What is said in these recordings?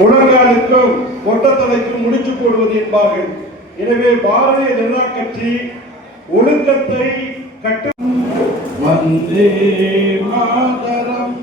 முழங்காலுக்கும் கொட்டத்தலைக்கும் முடிச்சு போடுவது என்பார்கள். எனவே பாரதிய ஜனதா கட்சி ஒழுக்கத்தை கட்டு வந்தே மாதரம்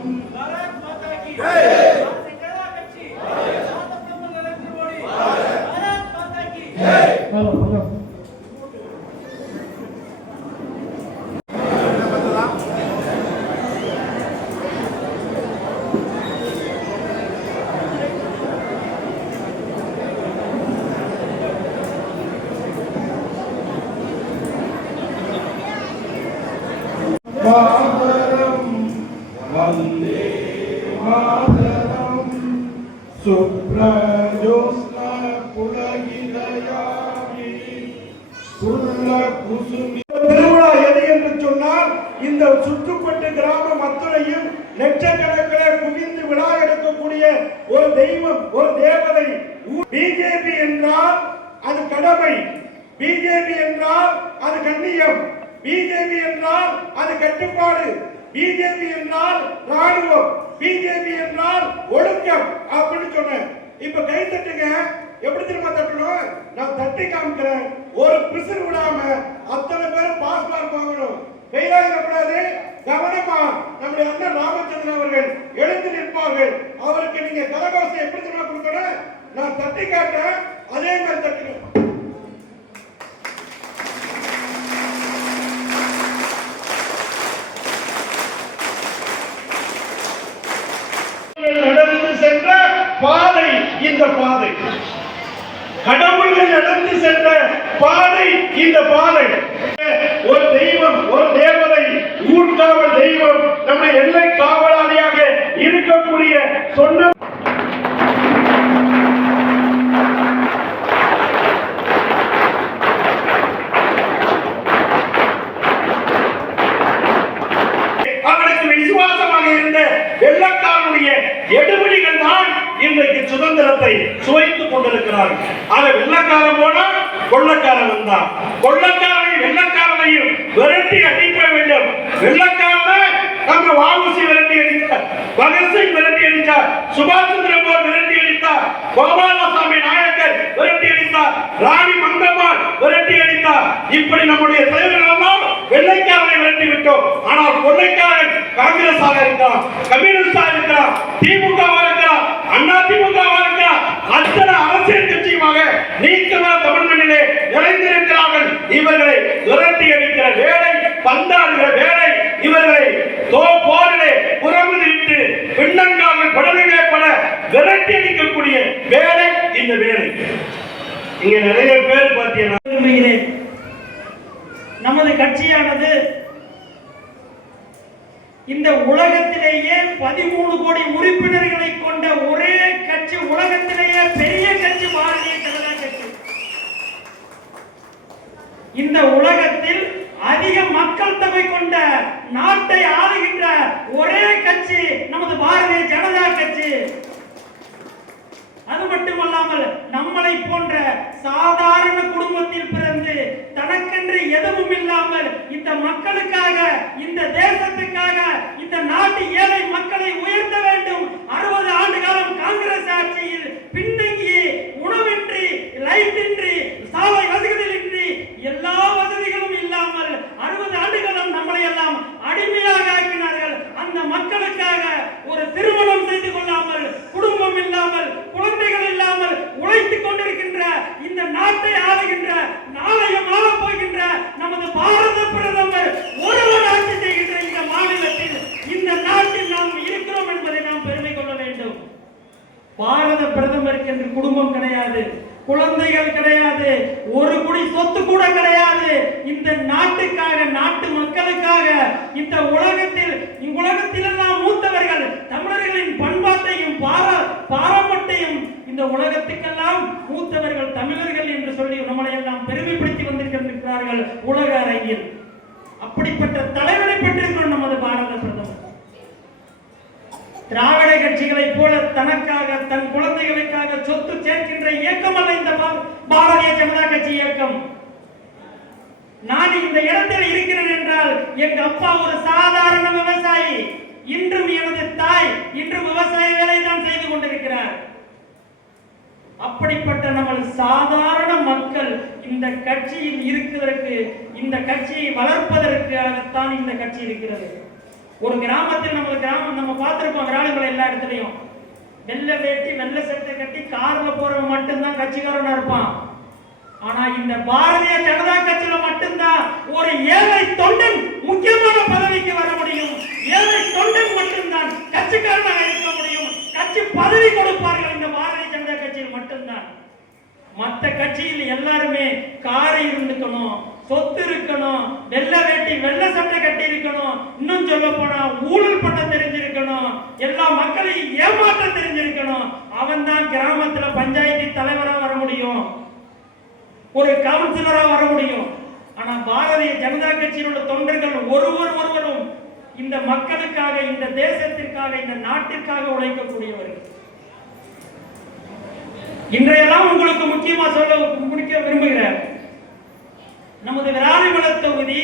மாதரம் வந்தே மாதரம் சுப்ரஜோத்ஸ்னா புலகிதயாமினி புல்ல குசுமி. திருவிழா எது என்று சொன்னால் இந்த சுற்றுப்பட்டு கிராமம் அத்துணையும் லட்சக்கணக்கில் குவிந்து விழா எடுக்கக்கூடிய ஒரு தெய்வம், ஒரு தேவதை. பிஜேபி என்றால் அது கடமை, பிஜேபி என்றால் அது கண்ணியம், பிஜேபி என்றால் அது கட்டுப்பாடு, பிஜேபி என்றால் ராணுவம், பிஜேபி என்றால் ஒழுக்கம் அப்படின்னு சொன்னேன். இப்ப கை தட்டுங்க. எப்படி திரும்ப தட்டணும்? நான் தட்டி காமிக்கிறேன். ஒரு பிசிறு விடாம அத்தனை பேரும் பாஸ் மார்க் வாங்கணும். கையிலாகக்கூடாது. கவனமா நம்முடைய அண்ணன் ராமச்சந்திரன் அவர்கள் எழுந்து நிற்பார்கள். அவருக்கு நீங்க கரகோஷம் எப்படி திரும்ப கொடுக்கணும்? நான் தட்டி காட்டுறேன், அதே மாதிரி தட்டணும். நடந்து சென்ற பாதை இந்த பாதை, கடவுள்கள் நடந்து சென்ற பாதை இந்த பாதை. ஒரு தெய்வம், ஒரு தேவதை, ஊர்காவல் தெய்வம், நம்முடைய எல்லை காவலாளியாக இருக்கக்கூடிய சொன்ன அவனுக்கு விசுவாசமாக இருந்த வெள்ளக்காரனுடைய எடுபடிகள் தான் இன்றைக்கு சுதந்திரத்தை சுவைத்துக் கொண்டிருக்கிறார்கள். ஆக வெள்ளக்காரன் போனா கொள்ளக்காரன் வந்தான், கொள்ளக்காரனை வெள்ளக்காரனையும் விரட்டி அடிக்க வேண்டும். வெள்ளக்காரனை நம்ம வாவுசி விரட்டி அடித்தார், பகத்சிங் விரட்டி அடித்தார், சுபாஷ் சந்திர போஸ் விரட்டி அடித்தார், கோபாலசாமி நாயக்கர் விரட்டி அடித்தார், ராணி மங்கம்மாள் விரட்டி அடித்தார். இப்படி நம்முடைய தலைவர்கள் எல்லாம் வெள்ளைக்காரனை விரட்டி விட்டோம். ஆனால் கொள்ளைக்காரன் காங்கிரஸாக இருக்கிறான், கம்யூனிஸ்டாக இருக்கிறான், திமுகவாக இருக்கிறான், அண்ணா திமுகவாக இருக்கிறான், அத்தனை அரசியல் கட்சியுமாக நீக்கமா தமிழ் மண்ணிலே நிறைந்திருக்கிறார்கள். இவர்களை விரட்டி அடிக்கிற வேலை, பந்தாடுகிற வேலை, இவர்களை போரிலே புறமுதிட்டு பின்னங்காமல் படலிலே பட விரட்டி அடிக்கக்கூடிய வேலை இந்த வேலை. இங்க நிறைய பேர் பார்த்தீங்கன்னா நமது கட்சியானது இந்த உலகத்திலேயே 13 கோடி உறுப்பினர்களை கொண்ட ஒரே கட்சி, உலகத்திலேயே பெரிய கட்சி பாரதிய ஜனதா கட்சி. இந்த உலகத்தில் அதிக மக்கள் தொகை கொண்ட நாட்டை ஆளுகின்ற ஒரே கட்சி நமது பாரதிய ஜனதா கட்சி. அது மட்டுமல்லாமல் நம்மளை போன்ற சாதாரண குடும்பத்தில் பிறந்து தனக்கென்று எதுவும் இல்லாமல் இந்த மக்களுக்காக, இந்த தேசத்துக்காக, இந்த நாட்டு ஏழை மக்களை உயர்த்த வேண்டும். 60 ஆண்டு காலம் காங்கிரஸ் ஆட்சியில் பின்தங்கி, உணவின்றி, லைட்டின்றி, சாலை வசதிகளின்றி, எல்லா வசதிகளும் இல்லாமல் 60 ஆண்டு காலம் நம்மளை எல்லாம் அடிமையாக ஆக்கினார்கள். அந்த மக்களுக்காக ஒரு திருமணம் செய்து கொள்ளாமல், குடும்பம் இல்லாமல், குழந்தைகள் இல்லாமல் உழைத்துக் கொண்டிருக்கின்ற இந்த நாட்டை ஆளுகின்ற, நாளையும் ஆளப் போகின்ற நமது பாரத பிரதமர் ஒருவர் ஆட்சி செய்கின்ற இந்த மாநிலத்தில், இந்த நாட்டில் நாம் இருக்கிறோம் என்பதை நாம் பெருமை கொள்ள வேண்டும். பாரத பிரதமருக்கு என்று குடும்பம் கிடையாது, குழந்தைகள் கிடையாது, ஒரு குடி சொத்து கூட கிடையாது. இந்த நாட்டுக்காக, நாட்டு மக்களுக்காக, இந்த உலகத்திலெல்லாம் மூத்தவர்கள், தமிழர்களின் பண்பாட்டையும் பாரம்பரியத்தையும் இந்த உலகத்துக்கெல்லாம் மூத்தவர்கள் தமிழர்கள் என்று சொல்லி நம்மளை எல்லாம் பெருமைப்படுத்தி வந்திருக்கிறார்கள் உலக அரங்கில். அப்படிப்பட்ட தலைவரை பெற்றிருக்கிறோம் நமது பாரத பிரதமர். திராவிட கட்சிகளை போல தனக்காக, தன் குழந்தைகளுக்காக சொத்து சேர்க்கின்ற இயக்கம் அல்ல இந்த பாரதிய ஜனதா கட்சி இயக்கம். நான் இந்த இடத்தில் இருக்கிறேன் என்றால் எங்க அப்பா ஒரு சாதாரண விவசாயி, இன்றும் எனது தாய் இன்று விவசாய வேலை தான் செய்து கொண்டிருக்கிறார். அப்படிப்பட்ட நம்ம சாதாரண மக்கள் இந்த கட்சியில் இருக்கிறதற்கு, இந்த கட்சியை வளர்ப்பதற்காகத்தான் இந்த கட்சி இருக்கிறது. ஒரு கிராமத்தில் நம்ம பார்த்திருப்போம், கிராமங்கள் எல்லா இடத்துலையும் வெள்ளை வேட்டி வெள்ளை சட்டை கட்டி கார்ல போறவன் மட்டும்தான் கட்சிக்காரனா இருப்பான். ஆனா இந்த பாரதிய ஜனதா கட்சியில மட்டும்தான் ஒரு ஏழை தொண்டன் முக்கியமான பதவிக்கு வர முடியும். ஏழை தொண்டன் மட்டும்தான் கட்சிக்காரனாக இருக்க முடியும். கட்சி பதவி கொடுப்பார்கள் இந்த பாரதிய ஜனதா கட்சியில் மட்டும்தான். மற்ற கட்சியில் எல்லாருமே காரை இருந்துக்கணும், சொத்து இருக்கணும், வெள்ளை வேட்டி வெள்ளை சட்டை கட்டி இருக்கணும், இன்னும் சொல்ல போனா ஊழல் பண்ண தெரிஞ்சிருக்கணும், எல்லா மக்களையும் ஏமாற்ற தெரிஞ்சிருக்கணும். அவன் தான் கிராமத்துல பஞ்சாயத்து தலைவரா வர முடியும், ஒரு கவுன்சிலரா வர முடியும். ஆனா பாரதிய ஜனதா கட்சியில் உள்ள தொண்டர்கள் ஒருவரும் இந்த மக்களுக்காக, இந்த தேசத்திற்காக, இந்த நாட்டிற்காக உழைக்கக்கூடியவர்கள். இன்றையெல்லாம் உங்களுக்கு முக்கியமா சொல்ல முடிக்க விரும்புகிறேன். நமது விராலிமலை தொகுதி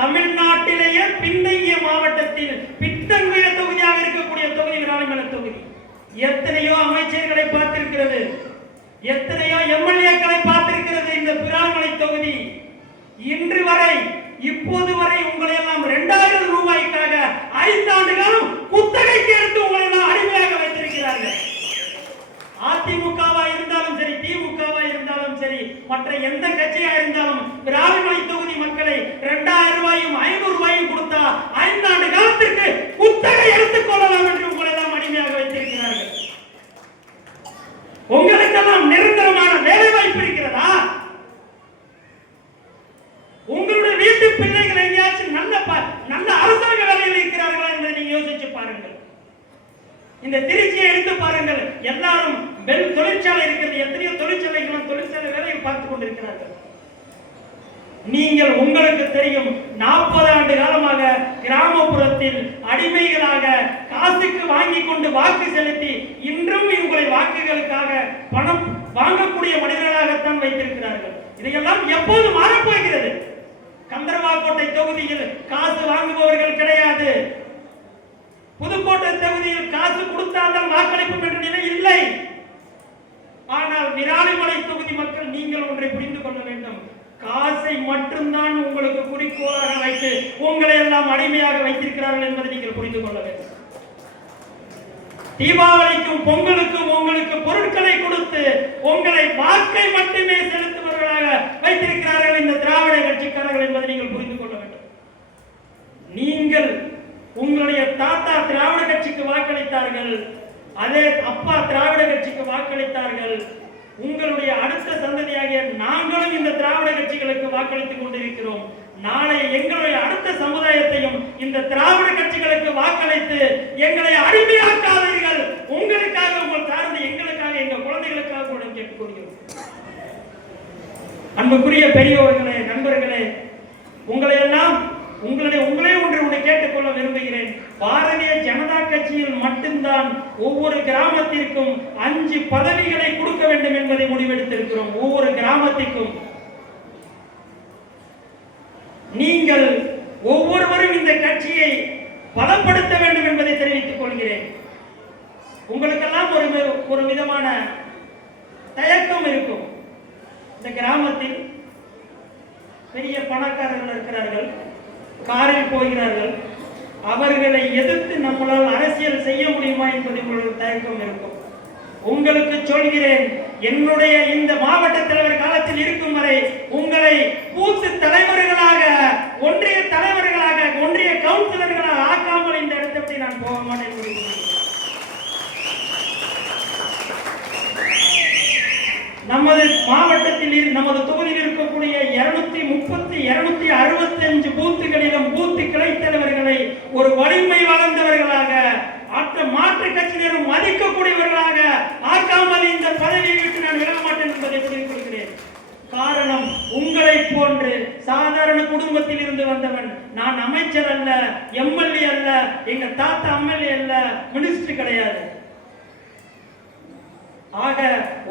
தமிழ்நாட்டிலேயே பின்தங்கிய மாவட்டத்தில் பின்தங்கிய தொகுதியாக இருக்கக்கூடிய தொகுதி விராலிமலை தொகுதி. எத்தனையோ அமைச்சர்களை பார்த்திருக்கிறது, எத்தனையோ எம்எல்ஏக்களை பார்த்திருக்கிறது இந்த விராலிமலை தொகுதி. இன்று வரை, இப்போது வரை உங்களை எல்லாம் 2000 ரூபாய்க்காக 5 ஆண்டு காலம் குத்தகைக்கு எடுத்து உங்களை எல்லாம் அடிமையாக வைத்திருக்கிறார்கள். அதிமுகவா இருந்தாலும் சரி, திமுகவா இருந்தாலும் சரி, மற்ற எந்த கட்சியா இருந்தாலும் விராலிமலை தொகுதி மக்களை 2000 ரூபாயும் 500 ரூபாயும் கொடுத்தா 5 ஆண்டு காலத்திற்கு குத்தகை எடுத்துக் கொள்ளலாம் என்று உங்களை எல்லாம் அடிமையாக வைத்திருக்கிறார்கள். உங்களுக்கெல்லாம் நிரந்தரமான வேலை வாய்ப்பு இருக்கிறதா? உங்களுடைய வீட்டு பிள்ளைகள் எங்கேயாச்சும் நல்ல அரசாங்க வேலையில் இருக்கிறார்களா என்று நீங்க யோசிச்சு பாருங்கள். இந்த திருச்சியை எடுத்து பாருங்கள், எல்லாரும் பெல் தொழிற்சாலை இருக்கிறது, எத்தனையோ தொழிற்சாலை வேலையை பார்த்துக் கொண்டிருக்கிறார்கள். நீங்கள், உங்களுக்கு தெரியும், 40 ஆண்டு காலமாக கிராமப்புறத்தில் அடிமைகளாக காசுக்கு வாங்கி கொண்டு வாக்கு செலுத்தி இன்றும் உங்களை வாக்குகளுக்காக பணம் வாங்கக்கூடிய மனிதர்களாகத்தான் வைத்திருக்கிறார்கள். இதையெல்லாம் எப்போது மாறப்போகிறது? கந்தர்வாக்கோட்டை தொகுதியில் காசு வாங்குபவர்கள் கிடையாது. புதுக்கோட்டை தொகுதியில் காசு கொடுத்தால்தான் வாக்களிப்பு என்ற நிலை இல்லை. ஆனால் விராலிமலை தொகுதி மக்கள், நீங்கள் ஒன்றை புரிந்து கொள்ள வேண்டும். காசை மட்டும்தான் உங்களுக்கு குறிக்கோளாக வைத்து உங்களை எல்லாம் அடிமையாக வைத்திருக்கிறார்கள் என்பதை நீங்கள் புரிந்து கொள்ள வேண்டும். தீபாவளிக்கும் பொங்கலுக்கும் உங்களுக்கு பொருட்களை கொடுத்து உங்களை வாக்கை மட்டுமே செலுத்துபவர்களாக வைத்திருக்கிறார்கள் இந்த திராவிட கட்சிக்காரர்கள் என்பதை நீங்கள் புரிந்து கொள்ள வேண்டும். நீங்கள், உங்களுடைய தாத்தா திராவிட கட்சிக்கு வாக்களித்தார்கள், அதே அப்பா திராவிட கட்சிக்கு வாக்களித்தார்கள். உங்களுடைய அடுத்த சந்ததியாகிய நாங்களும் இந்த திராவிட கட்சிகளுக்கு வாக்களித்துக் கொண்டிருக்கிறோம். நாளை எங்களுடைய அடுத்த சமுதாயத்தையும் இந்த திராவிட கட்சிகளுக்கு வாக்களித்து எங்களை அடிமையாக்காதீர்கள். உங்களுக்காக, உங்கள் சார்ந்த எங்களுக்காக, எங்கள் குழந்தைகளுக்காக கூட கேட்டுக்கொள்கிறோம். அன்புக்குரிய பெரியவர்களே, நண்பர்களே, உங்களை எல்லாம் உங்களே ஒன்று கேட்டுக்கொள்ள விரும்புகிறேன். பாரதிய ஜனதா கட்சியில் மட்டும்தான் ஒவ்வொரு கிராமத்திற்கும் 5 பதவிகளை கொடுக்க வேண்டும் என்பதை முடிவெடுத்திருக்கிறோம். ஒவ்வொரு கிராமத்திற்கும் நீங்கள் ஒவ்வொருவரும் இந்த கட்சியை பலப்படுத்த வேண்டும் என்பதை தெரிவித்துக் கொள்கிறேன். உங்களுக்கெல்லாம் ஒரு விதமான தயக்கம் இருக்கும். இந்த கிராமத்தில் பெரிய பணக்காரர்கள் இருக்கிறார்கள், காரில் போகிறார்கள், அவர்களை எதிர்த்து நம்மளால் அரசியல் செய்ய முடியுமா என்பது உங்களுக்கு தயக்கம் இருக்கும். உங்களுக்கு சொல்கிறேன், என்னுடைய இந்த மாவட்ட தலைவர் காலத்தில் இருக்கும் வரை உங்களை பூத்து தலைவர்களாக, ஒன்றிய தலைவர்களாக, ஒன்றிய கவுன்சிலர்களாக ஆக்காமல் இந்த இடத்தை விட்டு நான் போக மாட்டேன். நமது மாவட்டத்தில், நமது தொகுதியில் இருக்கக்கூடிய 265 பூத்துகளிலும் பூத்து கிளை தலைவர்களை ஒரு வலிமை வளர்ந்தவர்களாக, மாற்று கட்சியினரும் மதிக்கக்கூடியவர்களாக ஆக்காமல் இந்த பதவியை விட்டு நான் விலக மாட்டேன் என்பதை தெரிவித்துக் கொள்கிறேன். காரணம், உங்களை போன்று சாதாரண குடும்பத்தில் இருந்து வந்தவன் நான். அமைச்சர் அல்ல, எம்எல்ஏ அல்ல, எங்க தாத்தா எம்எல்ஏ அல்ல, மினிஸ்டர் கிடையாது. ஆக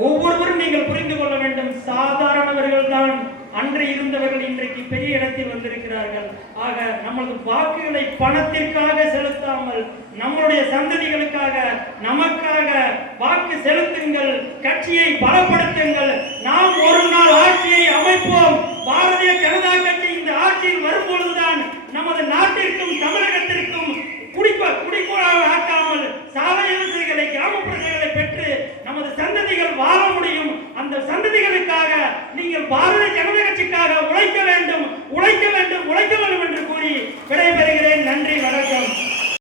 ஒவ்வொருவரும் நீங்கள் புரிந்து கொள்ள வேண்டும், சாதாரணவர்கள் தான் அன்று இருந்தவர்கள் இன்றைக்கு பெரிய இடத்தில் வந்திருக்கிறார்கள். ஆக நமது வாக்குகளை பணத்திற்காக செலுத்தாமல் நம்முடைய சந்ததிகளுக்காக நமக்காக வாக்கு செலுத்துங்கள், கட்சியை பலப்படுத்துங்கள். நாம் ஒரு நாள் ஆட்சியை அமைப்போம். பாரதிய ஜனதா கட்சி இந்த ஆட்சியில் வரும்பொழுதுதான் நமது நாட்டிற்கும் தமிழகத்திற்கும் குடிக்கோளாக ஆக்காமல் சாலை வசதிகளை கிராமப்புறங்களை பெற்று நமது சந்ததிகள் வாழ முடியும். அந்த சந்ததிகளுக்காக நீங்கள் பாரதிய ஜனதா கட்சிக்காக உழைக்க வேண்டும், உழைக்க வேண்டும், உழைக்க வேண்டும் என்று கூறி விடைபெறுகிறேன்.